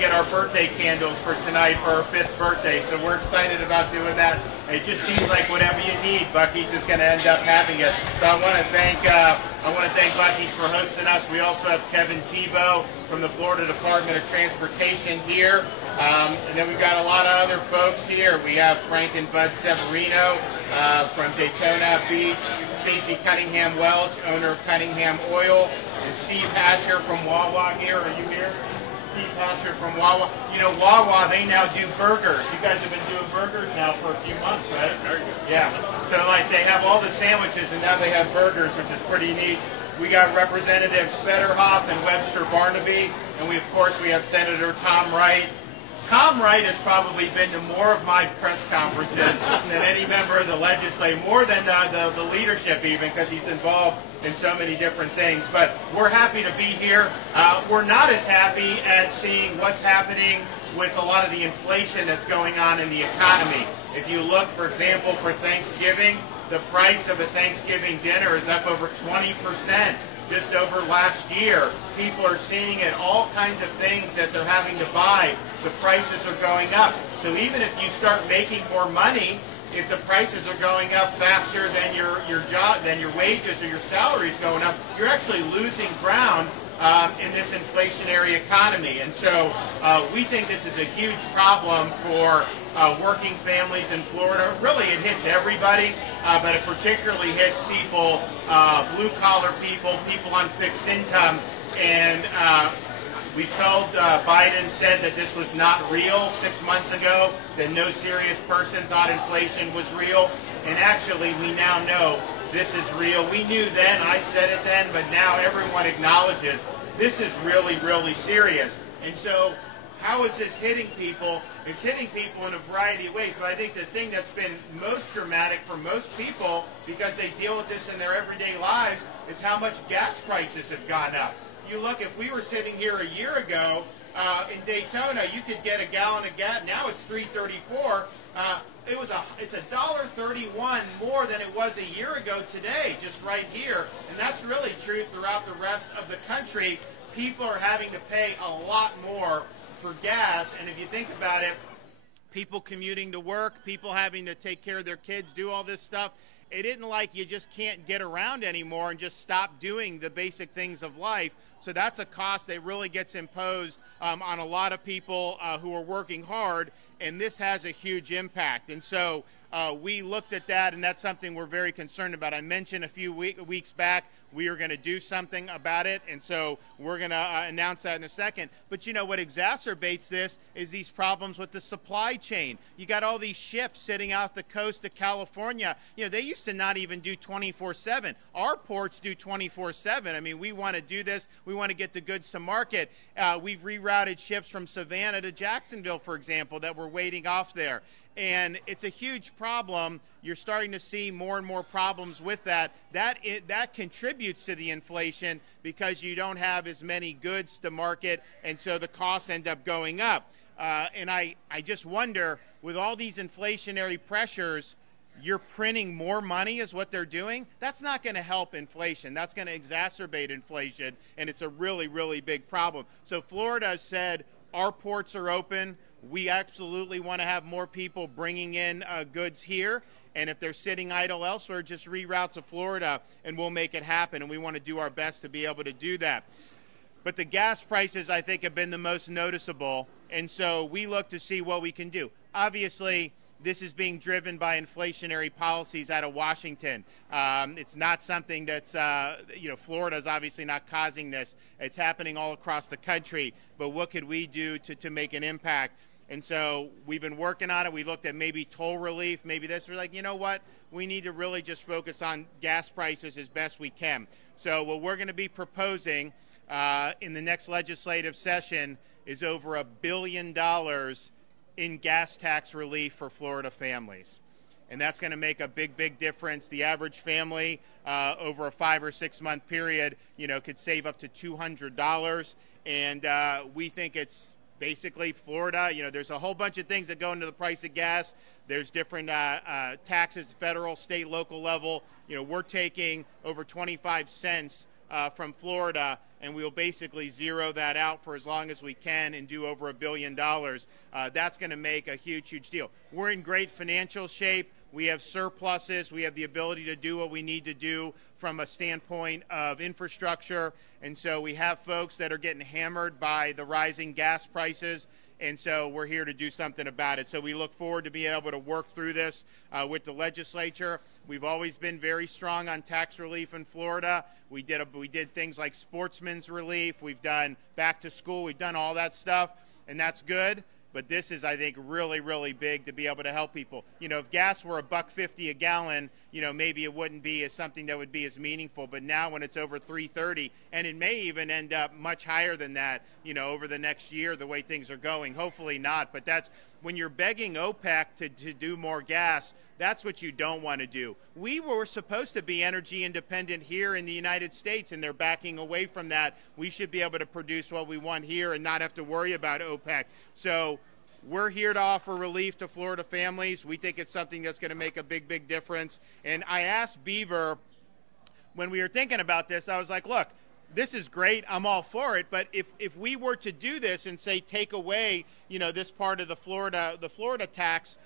get our birthday candles for tonight for our 5th birthday. So we're excited about doing that. It just seems like whatever you need, Buc-ee's is going to end up having it. So I want to thank Buc-ee's for hosting us. We also have Kevin Tebow from the Florida Department of Transportation here. And then we've got a lot of other folks here. We have Frank and Bud Severino from Daytona Beach, Stacy Cunningham Welch, owner of Cunningham Oil, and Steve Hasher from Wawa here. Are you here? Steve Hasher from Wawa. You know, Wawa, they now do burgers. You guys have been doing burgers now for a few months, right? Yeah. So, like, they have all the sandwiches, and now they have burgers, which is pretty neat. We got Representatives Federhoff and Webster Barnaby, and we have Senator Tom Wright. Tom Wright has probably been to more of my press conferences than any member of the legislature, more than the leadership even, because he's involved in so many different things. But we're happy to be here. We're not as happy at seeing what's happening with a lot of the inflation that's going on in the economy. If you look, for example, for Thanksgiving, the price of a Thanksgiving dinner is up over 20%. Just over last year. People are seeing it, all kinds of things that they're having to buy. The prices are going up. So even if you start making more money, if the prices are going up faster than your job, than your wages or your salaries going up, you're actually losing ground in this inflationary economy. And so we think this is a huge problem for working families in Florida. Really, it hits everybody, but it particularly hits people, blue-collar people, people on fixed income. And we told Biden said that this was not real 6 months ago, that no serious person thought inflation was real. And actually, we now know this is real. We knew then, I said it then, but now everyone acknowledges this is really, really serious. And so how is this hitting people? It's hitting people in a variety of ways, but I think the thing that's been most dramatic for most people, because they deal with this in their everyday lives, is how much gas prices have gone up. You look, if we were sitting here a year ago in Daytona, you could get a gallon of gas. Now it's $3.34. It's $1.31 more than it was a year ago today, just right here. And that's really true throughout the rest of the country. People are having to pay a lot more for gas. And if you think about it, people commuting to work, people having to take care of their kids, do all this stuff. It isn't like you just can't get around anymore and just stop doing the basic things of life. So that's a cost that really gets imposed on a lot of people who are working hard, and this has a huge impact. And so we looked at that, and that's something we're very concerned about. I mentioned a few weeks back we are going to do something about it, and so we're going to announce that in a second. But you know what exacerbates this is these problems with the supply chain. You got all these ships sitting off the coast of California. You know, they used to not even do 24/7. Our ports do 24/7. I mean, we want to do this. We want to get the goods to market. We've rerouted ships from Savannah to Jacksonville, for example, that were waiting off there. And it's a huge problem. You're starting to see more and more problems with that. That contributes to the inflation because you don't have as many goods to market, and so the costs end up going up. And I just wonder, with all these inflationary pressures, you're printing more money is what they're doing. That's not going to help inflation. That's going to exacerbate inflation, and it's a really, really big problem. So Florida has said our ports are open. We absolutely want to have more people bringing in goods here. And if they're sitting idle elsewhere, just reroute to Florida, and we'll make it happen. And we want to do our best to be able to do that. But the gas prices, I think, have been the most noticeable. And so we look to see what we can do. Obviously, this is being driven by inflationary policies out of Washington. It's not something that's, Florida's obviously not causing this. It's happening all across the country. But what could we do to make an impact? And so we've been working on it. We looked at maybe toll relief, maybe this. We're like, you know what? We need to really just focus on gas prices as best we can. So what we're going to be proposing in the next legislative session is over $1 billion in gas tax relief for Florida families. And that's going to make a big, big difference. The average family over a 5 or 6 month period, could save up to $200. And we think it's basically Florida. There's a whole bunch of things that go into the price of gas. There's different taxes, federal, state, local level. We're taking over 25 cents from Florida, and we'll basically zero that out for as long as we can and do over $1 billion. That's going to make a huge, huge deal. We're in great financial shape. We have surpluses. We have the ability to do what we need to do from a standpoint of infrastructure. And so we have folks that are getting hammered by the rising gas prices. And so we're here to do something about it. So we look forward to being able to work through this with the legislature. We've always been very strong on tax relief in Florida. We did things like sportsman's relief. We've done back to school. We've done all that stuff, and that's good. But this is, I think, really, really big to be able to help people. You know, if gas were $1.50 a gallon, you know, maybe it wouldn't be as something that would be as meaningful. But now when it's over $3.30, and it may even end up much higher than that, you know, over the next year, the way things are going. Hopefully not. But that's when you're begging OPEC to do more gas, that's what you don't want to do. We were supposed to be energy independent here in the United States, and they're backing away from that. We should be able to produce what we want here and not have to worry about OPEC. So we're here to offer relief to Florida families. We think it's something that's going to make a big, big difference. And I asked Beaver, when we were thinking about this, I was like, look, this is great. I'm all for it. But if we were to do this and say take away, you know, this part of the Florida tax,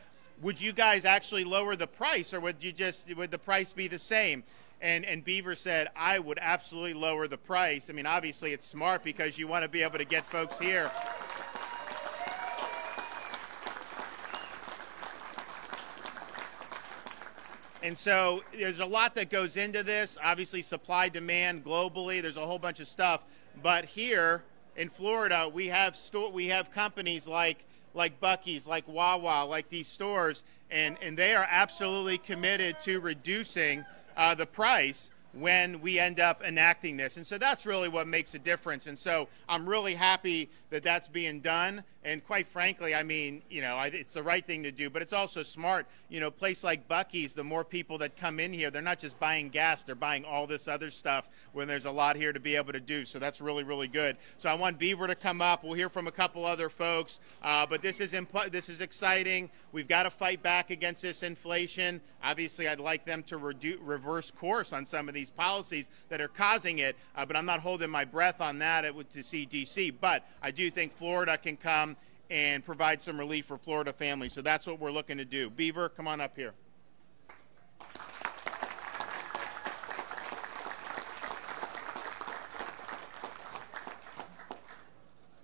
would you guys actually lower the price, or would the price be the same? And Beaver said, I would absolutely lower the price. I mean, obviously it's smart because you want to be able to get folks here. And so there's a lot that goes into this. Obviously, supply, demand, globally, there's a whole bunch of stuff. But here in Florida, we have companies like Buc-ee's, like Wawa, like these stores, and they are absolutely committed to reducing the price when we end up enacting this. And so that's really what makes a difference. And so I'm really happy that that's being done. And quite frankly, I mean, you know, it's the right thing to do, but it's also smart. You know, a place like Buc-ee's, the more people that come in here, they're not just buying gas, they're buying all this other stuff when there's a lot here to be able to do. So that's really, really good. So I want Beaver to come up. We'll hear from a couple other folks, but this is exciting. We've got to fight back against this inflation. Obviously, I'd like them to reverse course on some of these policies that are causing it, but I'm not holding my breath on that to see D.C. But I do think Florida can come and provide some relief for Florida families. So that's what we're looking to do. Beaver, come on up here.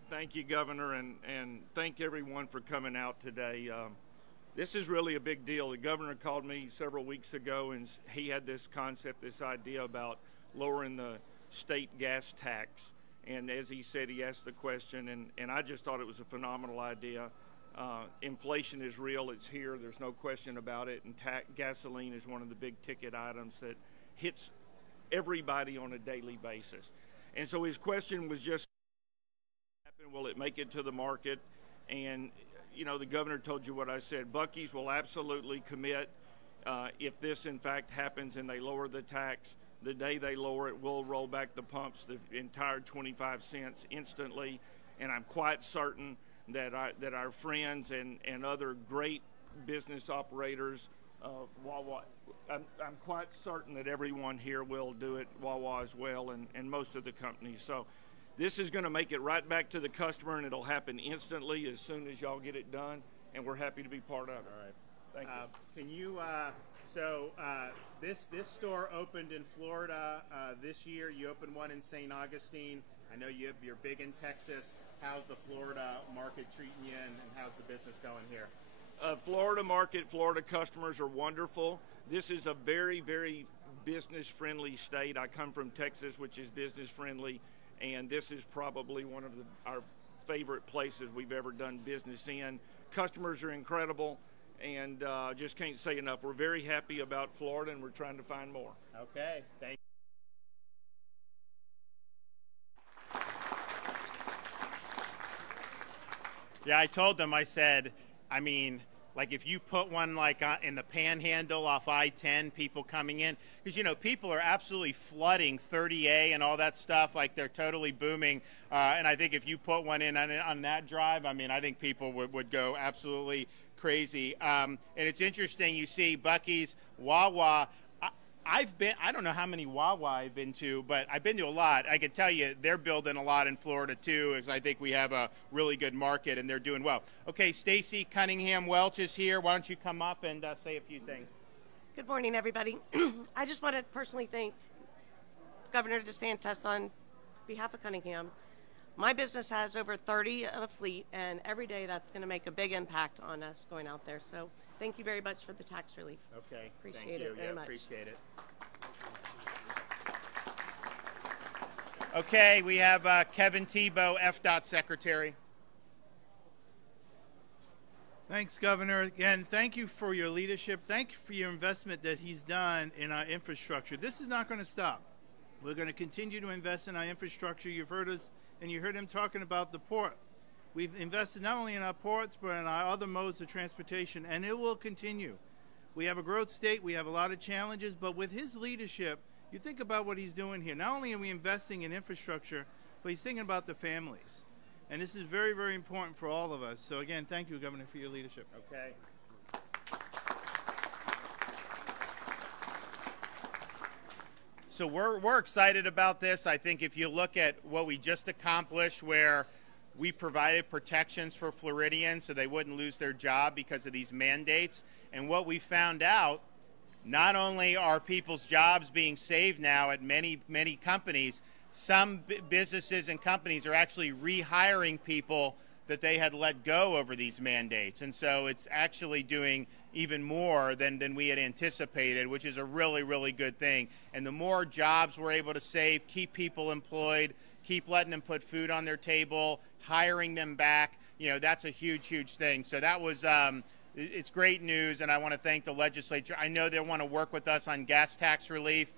Thank you, Governor, and thank everyone for coming out today. This is really a big deal. The governor called me several weeks ago, and he had this concept, this idea about lowering the state gas tax. And as he said, he asked the question, and I just thought it was a phenomenal idea. Inflation is real. It's here. There's no question about it. And gasoline is one of the big ticket items that hits everybody on a daily basis. And so his question was just, will it make it to the market? And, you know, the governor told you what I said. Buc-ee's will absolutely commit if this, in fact, happens and they lower the tax. The day they lower it, we'll roll back the pumps, the entire 25 cents instantly. And I'm quite certain that our friends and other great business operators, Wawa, I'm quite certain that everyone here will do it, Wawa as well, and most of the companies. So this is going to make it right back to the customer, and it'll happen instantly as soon as y'all get it done, and we're happy to be part of it. All right. Thank you. Can you, this store opened in Florida this year. You opened one in St. Augustine. I know you're big in Texas. How's the Florida market treating you, and how's the business going here? Florida market, Florida customers are wonderful. This is a very, very business-friendly state. I come from Texas, which is business-friendly, and this is probably one of our favorite places we've ever done business in. Customers are incredible, and just can't say enough. We're very happy about Florida, and we're trying to find more. Okay, thank you. Yeah, I told them, I said, I mean, like if you put one like in the Panhandle off I-10, people coming in, because, you know, people are absolutely flooding 30A and all that stuff, like they're totally booming. And I think if you put one in on that drive, I mean, I think people would go absolutely crazy. And it's interesting, you see Buc-ee's, Wawa. I don't know how many Wawa I've been to, but I've been to a lot. I can tell you they're building a lot in Florida too, as I think we have a really good market and they're doing well. Okay, Stacy Cunningham Welch is here. Why don't you come up and say a few things? Good morning, everybody. I just want to personally thank Governor DeSantis on behalf of Cunningham. My business has over 30 of a fleet, and every day that's going to make a big impact on us going out there. So thank you very much for the tax relief. Okay, Appreciate it very much. Appreciate it. Okay, we have Kevin Tebow, FDOT Secretary. Thanks, Governor. Again, thank you for your leadership. Thank you for your investment that he's done in our infrastructure. This is not going to stop. We're going to continue to invest in our infrastructure. You've heard us, and you heard him talking about the port. We've invested not only in our ports, but in our other modes of transportation, and it will continue. We have a growth state. We have a lot of challenges, but with his leadership, you think about what he's doing here. Not only are we investing in infrastructure, but he's thinking about the families. And this is very, very important for all of us. So again, thank you, Governor, for your leadership. Okay. So we're excited about this. I think if you look at what we just accomplished, where we provided protections for Floridians so they wouldn't lose their job because of these mandates, and what we found out, not only are people's jobs being saved now at many companies, some businesses and companies are actually rehiring people that they had let go over these mandates. And so it's actually doing even more than we had anticipated, which is a really, really good thing. And the more jobs we're able to save, keep people employed, keep letting them put food on their table, hiring them back, that's a huge, huge thing. So that was it's great news, and I want to thank the legislature. I know they want to work with us on gas tax relief.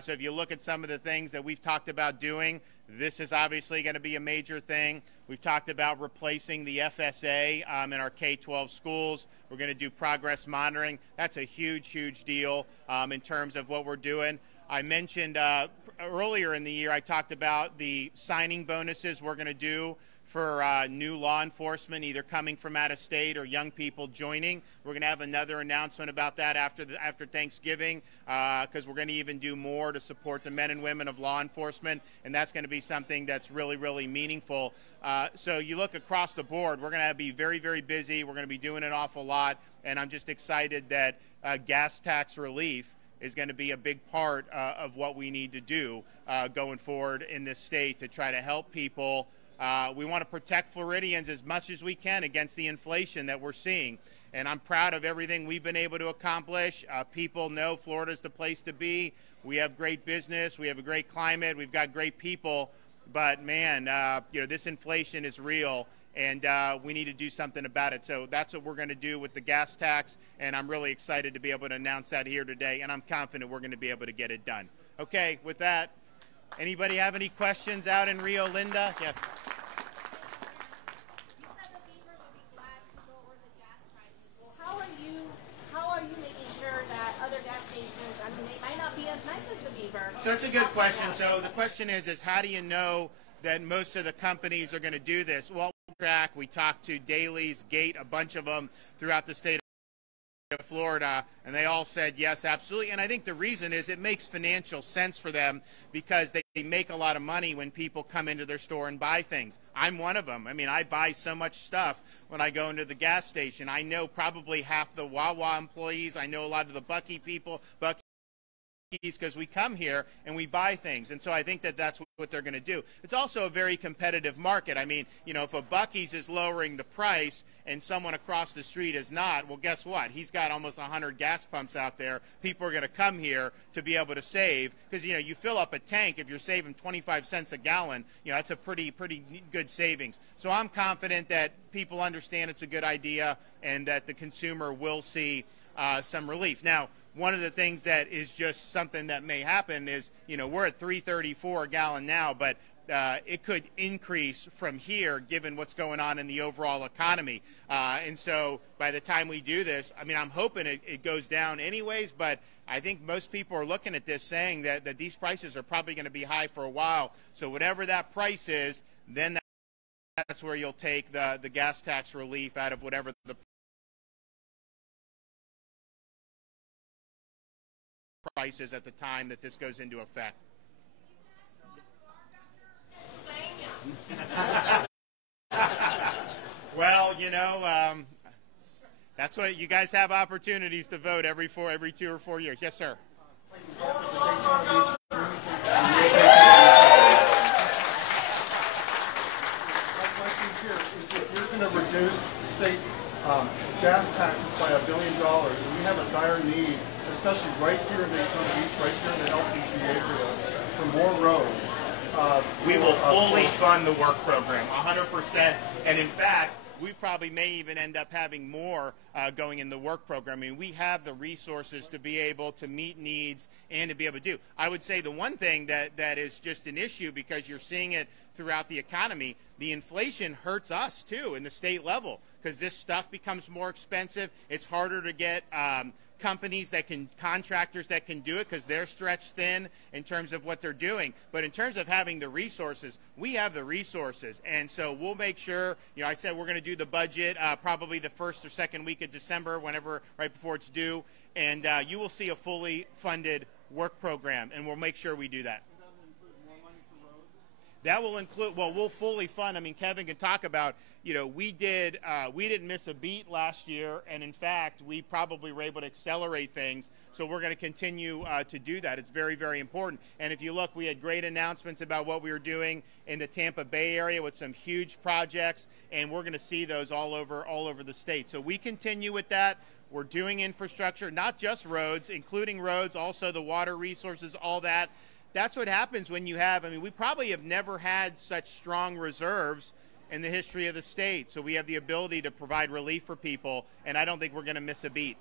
So if you look at some of the things that we've talked about doing, this is obviously going to be a major thing. We've talked about replacing the FSA in our K-12 schools. We're going to do progress monitoring. That's a huge, huge deal in terms of what we're doing. I mentioned earlier in the year, I talked about the signing bonuses we're going to do for new law enforcement, either coming from out of state or young people joining. We're going to have another announcement about that after Thanksgiving, because we're going to even do more to support the men and women of law enforcement, and that's going to be something that's really, really meaningful. So you look across the board, we're going to be very, very busy. We're going to be doing an awful lot, and I'm just excited that gas tax relief is going to be a big part of what we need to do going forward in this state to try to help people. We want to protect Floridians as much as we can against the inflation that we're seeing. And I'm proud of everything we've been able to accomplish. People know Florida's the place to be. We have great business. We have a great climate. We've got great people. But, man, this inflation is real, and we need to do something about it. So that's what we're going to do with the gas tax, and I'm really excited to be able to announce that here today, and I'm confident we're going to be able to get it done. Okay, with that, anybody have any questions out in Rio Linda? Yes. So it's a good question. So the question is how do you know that most of the companies are going to do this? Well, we talked to Daly's, Gate, a bunch of them throughout the state of Florida, and they all said yes, absolutely. And I think the reason is it makes financial sense for them because they make a lot of money when people come into their store and buy things. I'm one of them. I mean, I buy so much stuff when I go into the gas station. I know probably half the Wawa employees. I know a lot of the Bucky people, because we come here and we buy things. And so I think that that's what they're going to do. It's also a very competitive market. I mean, if a Bucky's is lowering the price and someone across the street is not, well, guess what? He's got almost 100 gas pumps out there. People are going to come here to be able to save because, you fill up a tank. If you're saving 25 cents a gallon, that's a pretty good savings. So I'm confident that people understand it's a good idea and that the consumer will see some relief. Now, one of the things that is just something that may happen is, we're at $3.34 a gallon now, but it could increase from here given what's going on in the overall economy. And so by the time we do this, I mean, I'm hoping it goes down anyways, but I think most people are looking at this saying that these prices are probably going to be high for a while. So whatever that price is, then that's where you'll take the gas tax relief out of whatever the prices at the time that this goes into effect. Well, that's what you guys have opportunities to vote every 2 or 4 years. Yes, sir. My question here is if you're going to reduce state gas taxes by $1 billion, and we have a dire need, especially right here in Daytona Beach, right here in the LPGA area, for more roads. We will fully fund the work program, 100%. And in fact, we probably may even end up having more going in the work program. I mean, we have the resources to be able to meet needs and to be able to do. I would say the one thing that is just an issue, because you're seeing it throughout the economy, the inflation hurts us too in the state level, because this stuff becomes more expensive. It's harder to get contractors that can do it, because they're stretched thin in terms of what they're doing. But in terms of having the resources, we have the resources. And so we'll make sure, I said we're going to do the budget probably the first or second week of December, right before it's due. And you will see a fully funded work program, and we'll make sure we do that. That will include, we'll fully fund. I mean, Kevin can talk about, we didn't miss a beat last year, and in fact, we probably were able to accelerate things. So we're going to continue to do that. It's very, very important. And if you look, we had great announcements about what we were doing in the Tampa Bay area with some huge projects, and we're going to see those all over the state. So we continue with that. We're doing infrastructure, not just roads, including roads, also the water resources, all that. That's what happens when you have, we probably have never had such strong reserves in the history of the state. So we have the ability to provide relief for people, and I don't think we're going to miss a beat.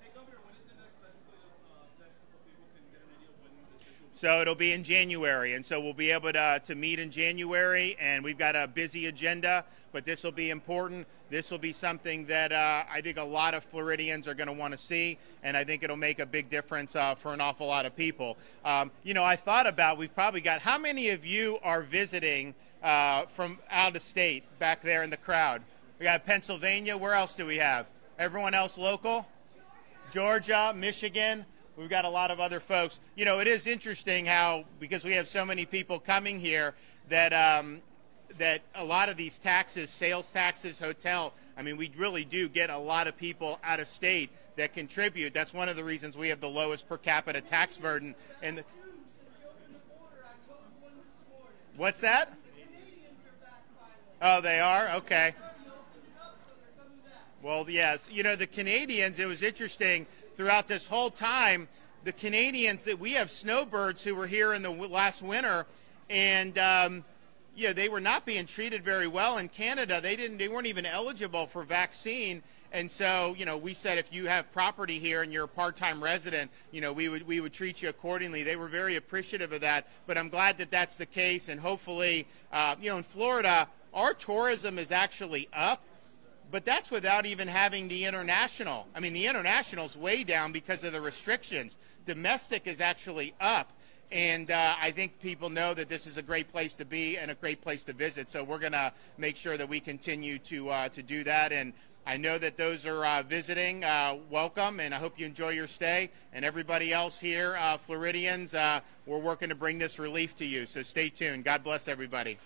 Hey, Governor, when is the next legislative session so people can get an idea of when the decision will be? So it'll be in January, and so we'll be able to meet in January, and we've got a busy agenda, but this will be important. This will be something that I think a lot of Floridians are going to want to see, and I think it'll make a big difference for an awful lot of people. I thought about, we've probably got, how many of you are visiting from out of state back there in the crowd? We got Pennsylvania. Where else do we have? Everyone else local? Georgia, Michigan. We've got a lot of other folks. It is interesting how, because we have so many people coming here, that a lot of these taxes, sales taxes, hotel, we really do get a lot of people out of state that contribute. That's one of the reasons we have the lowest per capita tax burden. And what's that? Oh, they are? Okay. Well, yes. The Canadians, it was interesting throughout this whole time, the Canadians, that we have snowbirds who were here in the last winter, and they were not being treated very well in Canada. They weren't even eligible for vaccine. And so, we said, if you have property here and you're a part-time resident, we would treat you accordingly. They were very appreciative of that. But I'm glad that that's the case. And hopefully, in Florida, our tourism is actually up. But that's without even having the international. The international's way down because of the restrictions. Domestic is actually up. And I think people know that this is a great place to be and a great place to visit. So we're going to make sure that we continue to do that. And I know that those are visiting, welcome, and I hope you enjoy your stay. And everybody else here, Floridians, we're working to bring this relief to you. So stay tuned. God bless everybody.